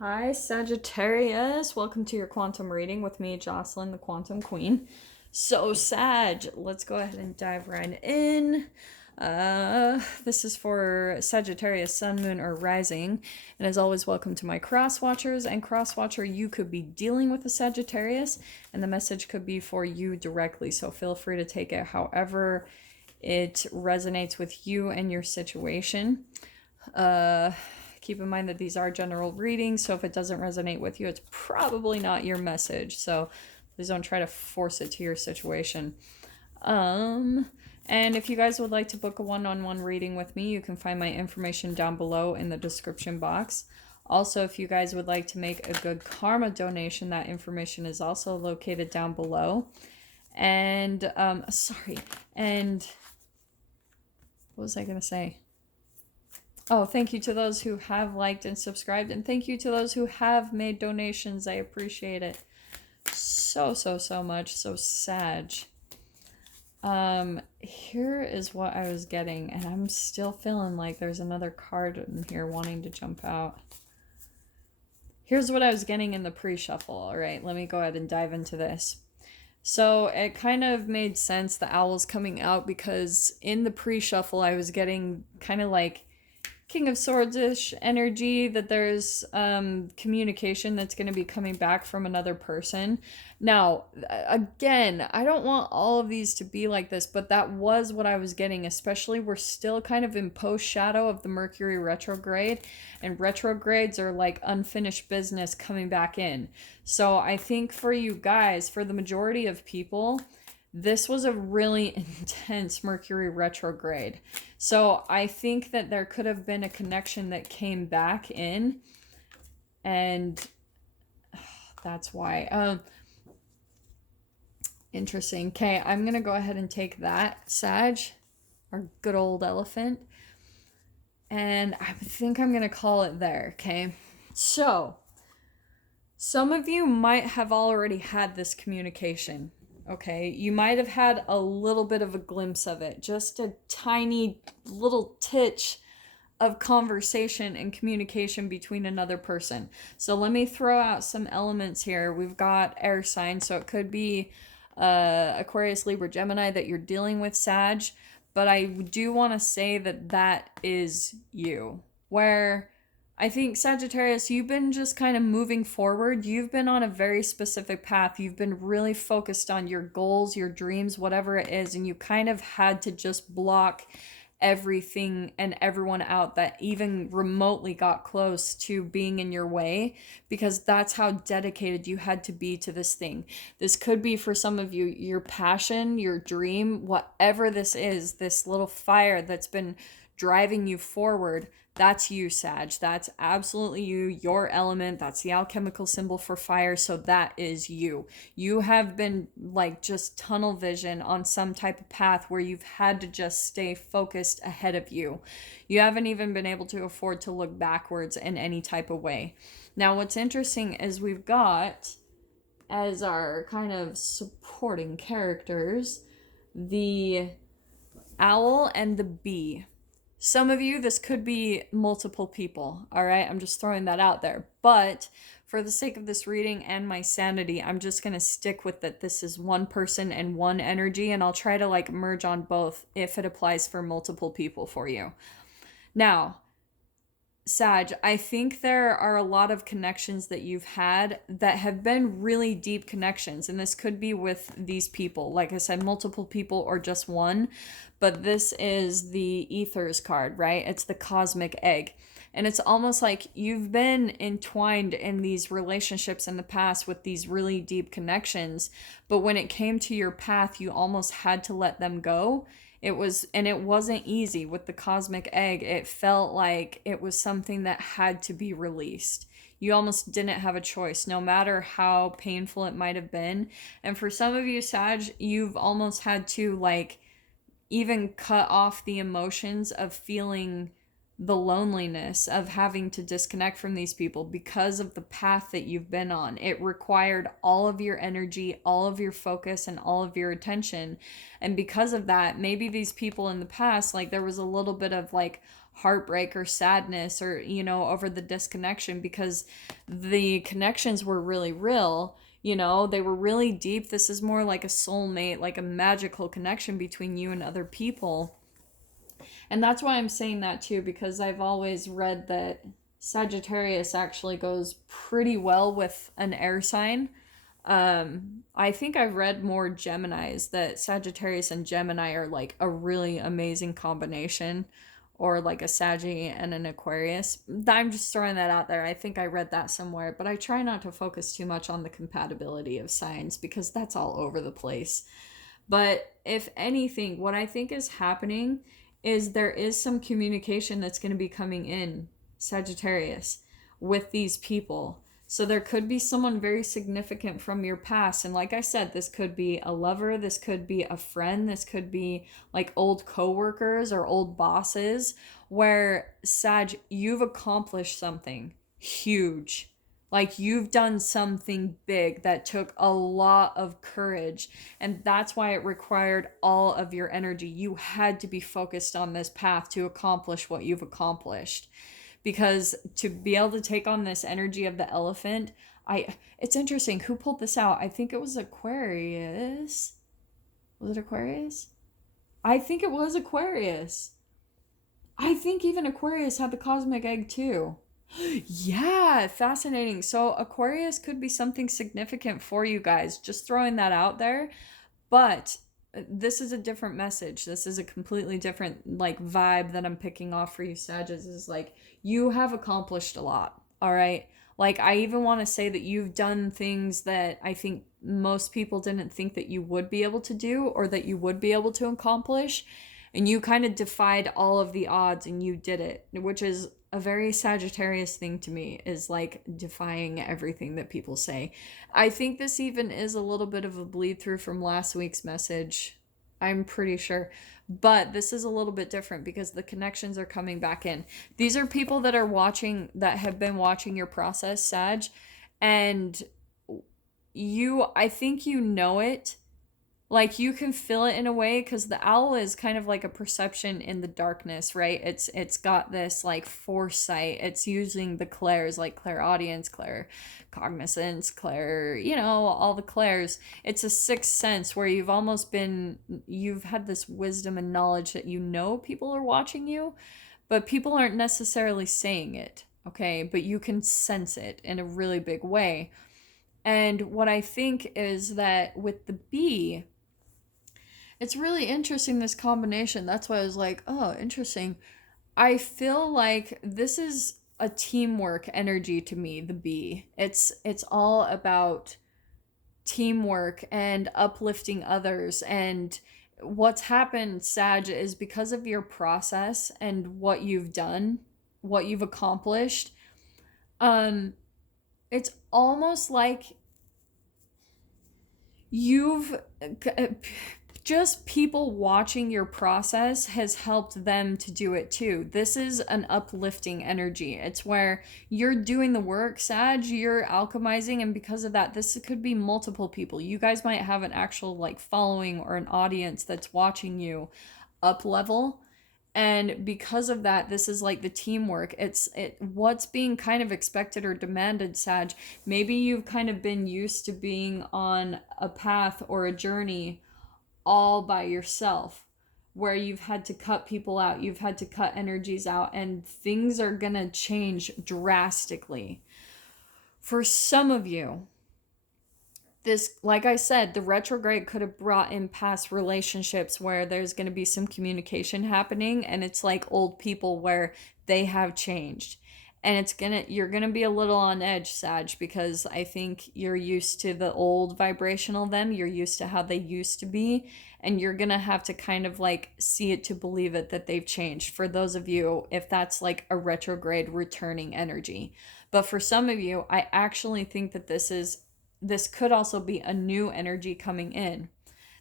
Hi, Sagittarius. Welcome to your quantum reading with me, Jocelyn, the Quantum Queen. So, Sag, let's go ahead and dive right in. This is for Sagittarius, Sun, Moon, or Rising. And as always, welcome to my cross watchers. And cross watcher, you could be dealing with a Sagittarius, and the message could be for you directly. So feel free to take it however it resonates with you and your situation. Keep in mind that these are general readings, so if it doesn't resonate with you, it's probably not your message. So please don't try to force it to your situation. And if you guys would like to book a one-on-one reading with me, you can find my information down below in the description box. Also, if you guys would like to make a good karma donation, that information is also located down below. And, and what was I going to say? Oh, thank you to those who have liked and subscribed, and thank you to those who have made donations. I appreciate it so much. So Sag. Here is what I was getting, and I'm still feeling like there's another card in here wanting to jump out. Here's what I was getting in the pre-shuffle. All right, let me go ahead and dive into this. So it kind of made sense, the owls coming out, because in the pre-shuffle I was getting kind of like King of Swords-ish energy, that there's communication that's going to be coming back from another person. Now, again, I don't want all of these to be like this, but that was what I was getting, especially we're still kind of in post-shadow of the Mercury retrograde, and retrogrades are like unfinished business coming back in. So I think for you guys, for the majority of people, this was a really intense Mercury retrograde. So I think that there could have been a connection that came back in, and that's why. Interesting. Okay, I'm going to go ahead and take that, Sag, our good old elephant, and I think I'm going to call it there, okay? So, some of you might have already had this communication. Okay, you might have had a little bit of a glimpse of it, just a tiny little titch of conversation and communication between another person. So let me throw out some elements here. We've got air signs, so it could be Aquarius, Libra, Gemini that you're dealing with, Sag, but I do want to say that that is you, where I think, Sagittarius, you've been just kind of moving forward. You've been on a very specific path. You've been really focused on your goals, your dreams, whatever it is, and you kind of had to just block everything and everyone out that even remotely got close to being in your way, because that's how dedicated you had to be to this thing. This could be, for some of you, your passion, your dream, whatever this is, this little fire that's been driving you forward. That's you, Sag. That's absolutely you, your element. That's the alchemical symbol for fire. So that is you. You have been like just tunnel vision on some type of path where you've had to just stay focused ahead of you. You haven't even been able to afford to look backwards in any type of way. Now, what's interesting is we've got, as our kind of supporting characters, the owl and the bee. Some of you, this could be multiple people, all right? I'm just throwing that out there. But for the sake of this reading and my sanity, I'm just going to stick with that this is one person and one energy, and I'll try to like merge on both if it applies for multiple people for you. Now, Sag, I think there are a lot of connections that you've had that have been really deep connections, and this could be with these people. Like I said, multiple people or just one, but this is the Ethers card, right? It's the cosmic egg. And it's almost like you've been entwined in these relationships in the past with these really deep connections, but when it came to your path, you almost had to let them go. It wasn't easy with the cosmic egg. It felt like it was something that had to be released. You almost didn't have a choice, no matter how painful it might have been. And for some of you, Sag, you've almost had to like even cut off the emotions of feeling the loneliness of having to disconnect from these people because of the path that you've been on. It required all of your energy, all of your focus, and all of your attention. And because of that, maybe these people in the past, like there was a little bit of like heartbreak or sadness or, you know, over the disconnection, because the connections were really real. You know, they were really deep. This is more like a soulmate, like a magical connection between you and other people. And that's why I'm saying that too, because I've always read that Sagittarius actually goes pretty well with an air sign. I think I've read more Geminis, that Sagittarius and Gemini are like a really amazing combination, or like a Saggy and an Aquarius. I'm just throwing that out there. I think I read that somewhere, but I try not to focus too much on the compatibility of signs because that's all over the place. But if anything, what I think is happening is there is some communication that's going to be coming in, Sagittarius, with these people. So there could be someone very significant from your past. And like I said, this could be a lover, this could be a friend, this could be like old coworkers or old bosses, where Sag, you've accomplished something huge. Like you've done something big that took a lot of courage. And that's why it required all of your energy. You had to be focused on this path to accomplish what you've accomplished. Because to be able to take on this energy of the elephant, it's interesting. Who pulled this out? I think it was Aquarius. Was it Aquarius? I think it was Aquarius. I think even Aquarius had the cosmic egg too. Yeah, fascinating. So Aquarius could be something significant for you guys. Just throwing that out there. But this is a different message. This is a completely different like vibe that I'm picking off for you, Sagittarius. Is like, you have accomplished a lot. All right. Like, I even want to say that you've done things that I think most people didn't think that you would be able to do or that you would be able to accomplish. And you kind of defied all of the odds and you did it, which is a very Sagittarius thing to me, is like defying everything that people say. I think this even is a little bit of a bleed through from last week's message. I'm pretty sure. But this is a little bit different because the connections are coming back in. These are people that are watching, that have been watching your process, Sag. And I think you know it. Like, you can feel it in a way, because the owl is kind of like a perception in the darkness, right? It's got this like foresight. It's using the clairs, like clairaudience, claircognizance, all the clairs. It's a sixth sense where you've had this wisdom and knowledge that you know people are watching you, but people aren't necessarily saying it, okay? But you can sense it in a really big way. And what I think is that with the bee, it's really interesting, this combination. That's why I was like, oh, interesting. I feel like this is a teamwork energy to me, the bee. It's all about teamwork and uplifting others. And what's happened, Sag, is because of your process and what you've done, what you've accomplished, it's almost like you've just people watching your process has helped them to do it too. This is an uplifting energy. It's where you're doing the work, Sag, you're alchemizing, and because of that, this could be multiple people. You guys might have an actual like following or an audience that's watching you up level. And because of that, this is like the teamwork. It's what's being kind of expected or demanded, Sag. Maybe you've kind of been used to being on a path or a journey all by yourself, where you've had to cut people out, you've had to cut energies out, and things are gonna change drastically. For some of you, this, like I said, the retrograde could have brought in past relationships where there's going to be some communication happening, and it's like old people where they have changed. And you're gonna be a little on edge, Sag, because I think you're used to the old vibrational them, you're used to how they used to be, and you're gonna have to kind of like see it to believe it that they've changed. For those of you, if that's like a retrograde returning energy. But for some of you, I actually think that this could also be a new energy coming in.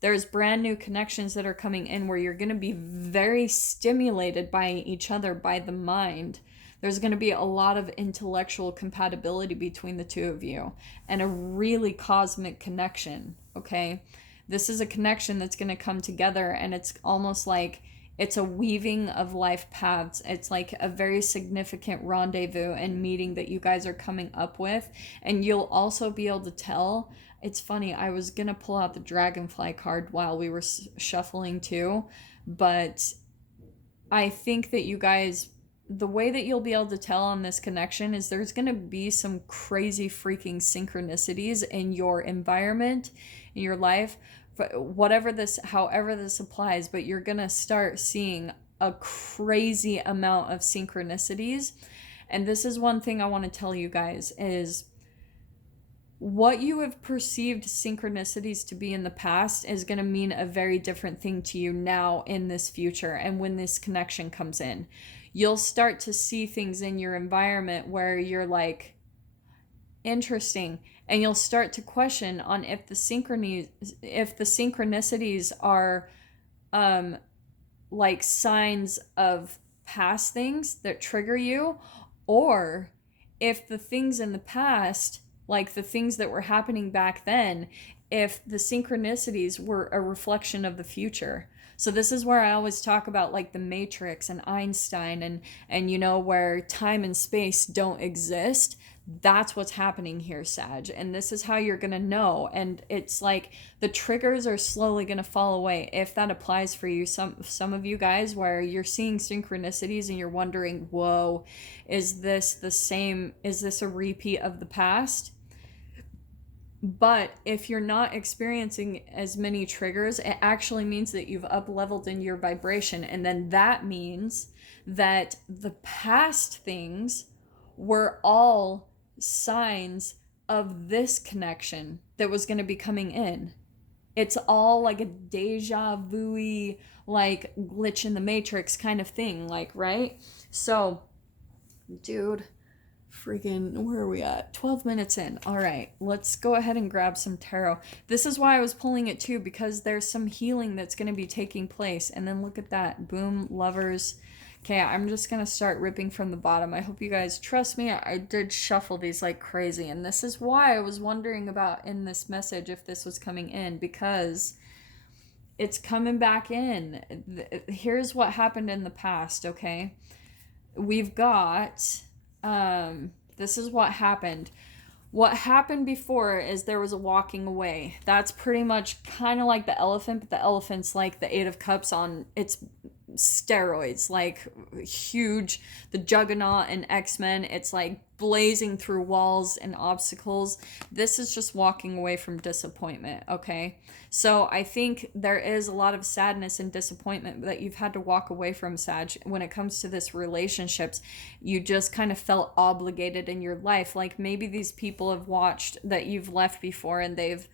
There's brand new connections that are coming in where you're going to be very stimulated by each other, by the mind. There's going to be a lot of intellectual compatibility between the two of you and a really cosmic connection, okay? This is a connection that's going to come together, and it's almost like It's a weaving of life paths. It's like a very significant rendezvous and meeting that you guys are coming up with. And you'll also be able to tell. It's funny, I was going to pull out the dragonfly card while we were shuffling too, but I think that you guys, the way that you'll be able to tell on this connection is there's going to be some crazy freaking synchronicities in your environment, in your life, whatever this, however this applies, but you're going to start seeing a crazy amount of synchronicities. And this is one thing I want to tell you guys is what you have perceived synchronicities to be in the past is going to mean a very different thing to you now in this future. And when this connection comes in, you'll start to see things in your environment where you're like, interesting. And you'll start to question on if the synchronicities are like signs of past things that trigger you, or if the things in the past, like the things that were happening back then, if the synchronicities were a reflection of the future. So this is where I always talk about like the Matrix and Einstein and you know, where time and space don't exist. That's what's happening here, Sag. And this is how you're going to know. And it's like the triggers are slowly going to fall away. If that applies for you, some of you guys where you're seeing synchronicities and you're wondering, whoa, is this the same? Is this a repeat of the past? But if you're not experiencing as many triggers, it actually means that you've up-leveled in your vibration. And then that means that the past things were all signs of this connection that was going to be coming in. It's all like a deja vu-y, like glitch in the matrix kind of thing, like, right? So, dude, freaking, where are we at? 12 minutes in. All right, let's go ahead and grab some tarot. This is why I was pulling it too, because there's some healing that's going to be taking place. And then look at that. Boom, lovers. Okay, I'm just going to start ripping from the bottom. I hope you guys trust me. I did shuffle these like crazy. And this is why I was wondering about in this message if this was coming in, because it's coming back in. Here's what happened in the past, okay? We've got, this is what happened. What happened before is there was a walking away. That's pretty much kind of like the elephant, but the elephant's like the Eight of Cups on its steroids, like huge. The Juggernaut and X-Men, it's like blazing through walls and obstacles. This is just walking away from disappointment, okay? So I think there is a lot of sadness and disappointment that you've had to walk away from, Sag. When it comes to this relationships, you just kind of felt obligated in your life. Like maybe these people have watched that you've left before and they've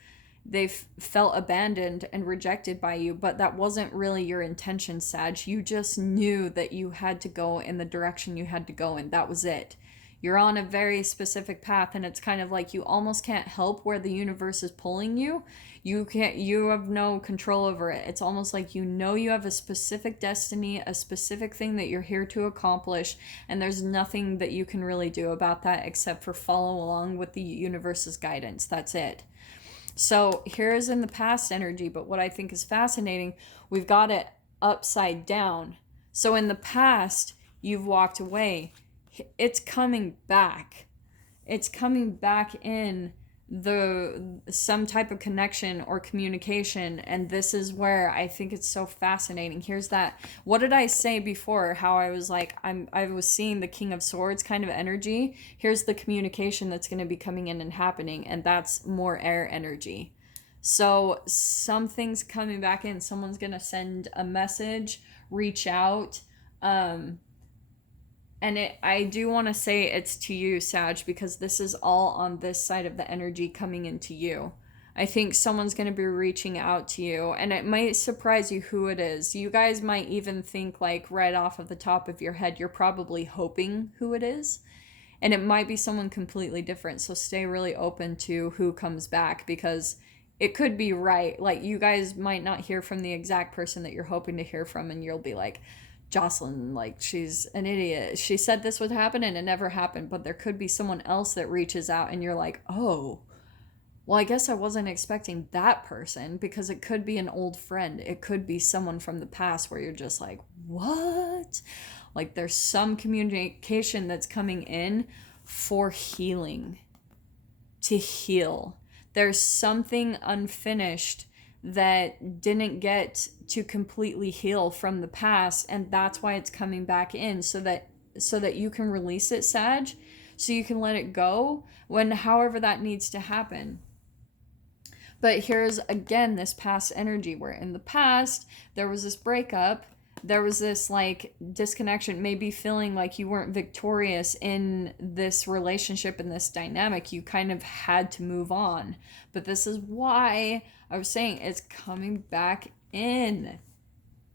felt abandoned and rejected by you, but that wasn't really your intention, Sag. You just knew that you had to go in the direction you had to go in. That was it. You're on a very specific path, and it's kind of like you almost can't help where the universe is pulling you. You have no control over it. It's almost like you know you have a specific destiny, a specific thing that you're here to accomplish, and there's nothing that you can really do about that except for follow along with the universe's guidance. That's it. So here's in the past energy, but what I think is fascinating, we've got it upside down. So in the past, you've walked away. It's coming back. It's coming back in some type of connection or communication, and this is where I think it's so fascinating. Here's that. What did I say before? How I was like, I was seeing the King of Swords kind of energy. Here's the communication that's going to be coming in and happening, and that's more air energy. So something's coming back in. Someone's going to send a message, reach out, and I do want to say it's to you, Sag, because this is all on this side of the energy coming into you. I think someone's going to be reaching out to you, and it might surprise you who it is. You guys might even think, like, right off of the top of your head, you're probably hoping who it is. And it might be someone completely different, so stay really open to who comes back, because it could be right. Like, you guys might not hear from the exact person that you're hoping to hear from, and you'll be like, Jocelyn, like, she's an idiot. She said this would happen and it never happened. But there could be someone else that reaches out and you're like, oh, well, I guess I wasn't expecting that person, because it could be an old friend. It could be someone from the past where you're just like, what? Like there's some communication that's coming in for healing, to heal. There's something unfinished that didn't get to completely heal from the past, and that's why it's coming back in, so that you can release it, Sag, so you can let it go when however that needs to happen. But here's again this past energy where in the past there was this breakup, there was this like disconnection, maybe feeling like you weren't victorious in this relationship, in this dynamic. You kind of had to move on. But this is why I was saying it's coming back in.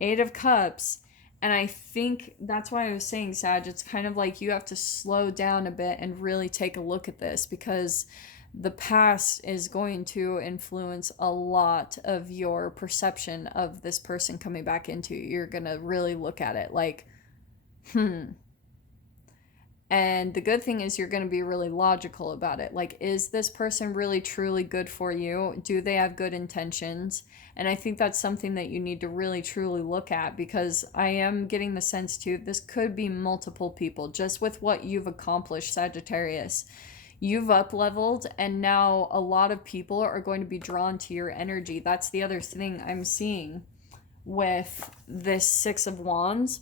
8 of Cups. And I think that's why I was saying, Sag, it's kind of like you have to slow down a bit and really take a look at this, because the past is going to influence a lot of your perception of this person coming back into you. You're going to really look at it like, And the good thing is you're going to be really logical about it. Like, is this person really truly good for you? Do they have good intentions? And I think that's something that you need to really truly look at, because I am getting the sense too, this could be multiple people just with what you've accomplished, Sagittarius. You've up leveled, and now a lot of people are going to be drawn to your energy. That's the other thing I'm seeing with this 6 of Wands.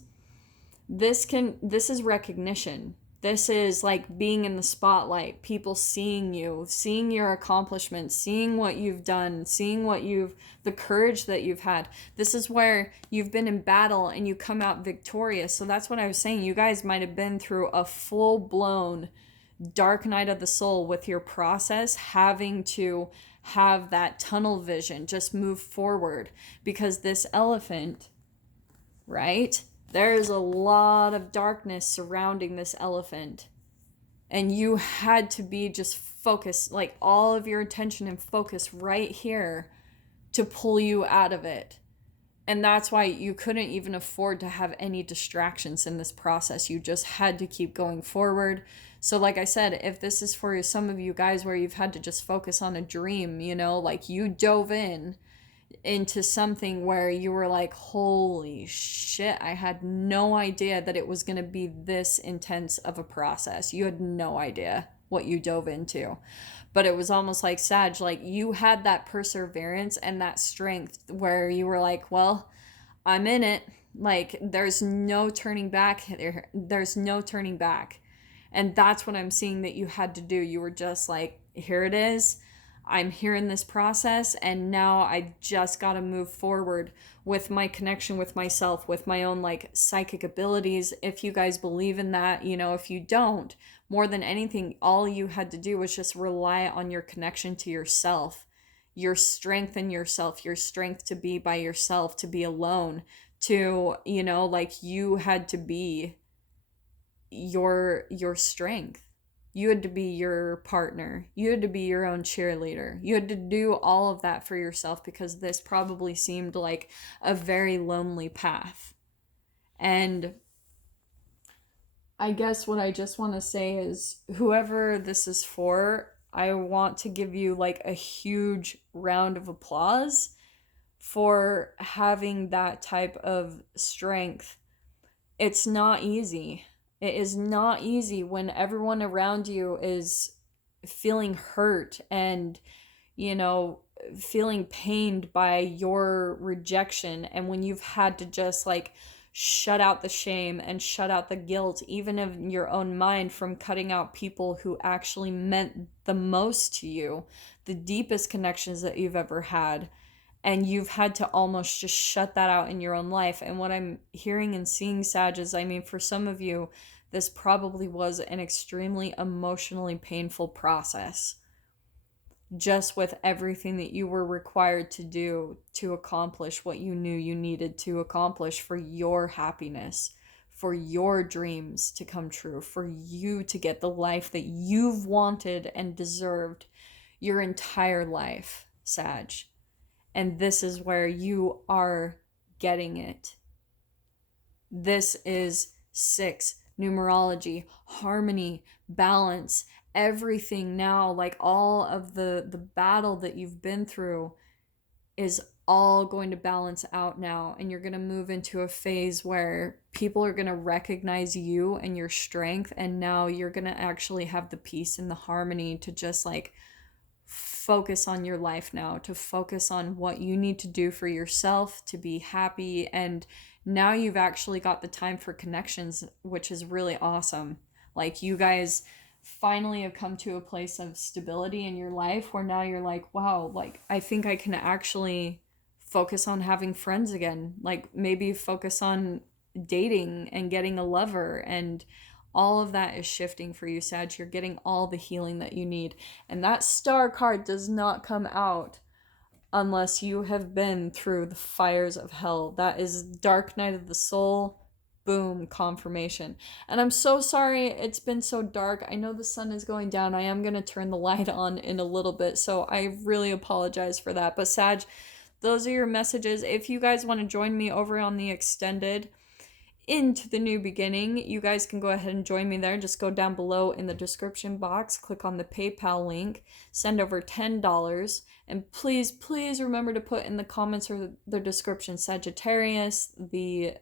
This is recognition. This is like being in the spotlight, people seeing you, seeing your accomplishments, seeing what you've done, seeing the courage that you've had. This is where you've been in battle and you come out victorious. So that's what I was saying. You guys might have been through a full-blown dark night of the soul with your process, having to have that tunnel vision, just move forward, because this elephant, right? There's a lot of darkness surrounding this elephant, and you had to be just focused, like all of your attention and focus right here to pull you out of it. And that's why you couldn't even afford to have any distractions in this process. You just had to keep going forward. So like I said, if this is for some of you guys where you've had to just focus on a dream, like you dove into something where you were like, holy shit, I had no idea that it was going to be this intense of a process. You had no idea what you dove into. But it was almost like, Sag, like you had that perseverance and that strength where you were like, well, I'm in it. Like there's no turning back. There's no turning back. And that's what I'm seeing that you had to do. You were just like, here it is. I'm here in this process, and now I just got to move forward with my connection with myself, with my own like psychic abilities. If you guys believe in that, if you don't, more than anything, all you had to do was just rely on your connection to yourself, your strength in yourself, your strength to be by yourself, to be alone, to, like you had to be your strength. You had to be your partner. You had to be your own cheerleader. You had to do all of that for yourself, because this probably seemed like a very lonely path. And I guess what I just want to say is, whoever this is for, I want to give you like a huge round of applause for having that type of strength. It's not easy. It is not easy when everyone around you is feeling hurt and, feeling pained by your rejection. And when you've had to just like shut out the shame and shut out the guilt, even in your own mind, from cutting out people who actually meant the most to you, the deepest connections that you've ever had. And you've had to almost just shut that out in your own life. And what I'm hearing and seeing, Sag, is, for some of you, this probably was an extremely emotionally painful process, just with everything that you were required to do to accomplish what you knew you needed to accomplish for your happiness, for your dreams to come true, for you to get the life that you've wanted and deserved your entire life, Sag. And this is where you are getting it. This is 6, numerology, harmony, balance, everything now, like all of the battle that you've been through is all going to balance out now, and you're going to move into a phase where people are going to recognize you and your strength, and now you're going to actually have the peace and the harmony to just like focus on your life now, to focus on what you need to do for yourself to be happy. And now you've actually got the time for connections, which is really awesome. Like, you guys finally have come to a place of stability in your life where now you're like, wow, like I think I can actually focus on having friends again. Like, maybe focus on dating and getting a lover, and all of that is shifting for you, Sag. You're getting all the healing that you need. And that star card does not come out unless you have been through the fires of hell. That is dark night of the soul. Boom, confirmation. And I'm so sorry it's been so dark. I know the sun is going down. I am going to turn the light on in a little bit, so I really apologize for that. But Sag, those are your messages. If you guys want to join me over on the extended Into the New Beginning, you guys can go ahead and join me there. Just go down below in the description box, click on the PayPal link, send over $10, and please remember to put in the comments or the description Sagittarius, the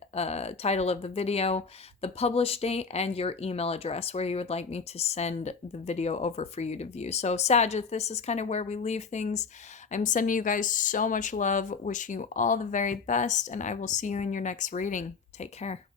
title of the video, the published date, and your email address where you would like me to send the video over for you to view. So Sag, this is kind of where we leave things. I'm sending you guys so much love, wishing you all the very best, and I will see you in your next reading. Take care.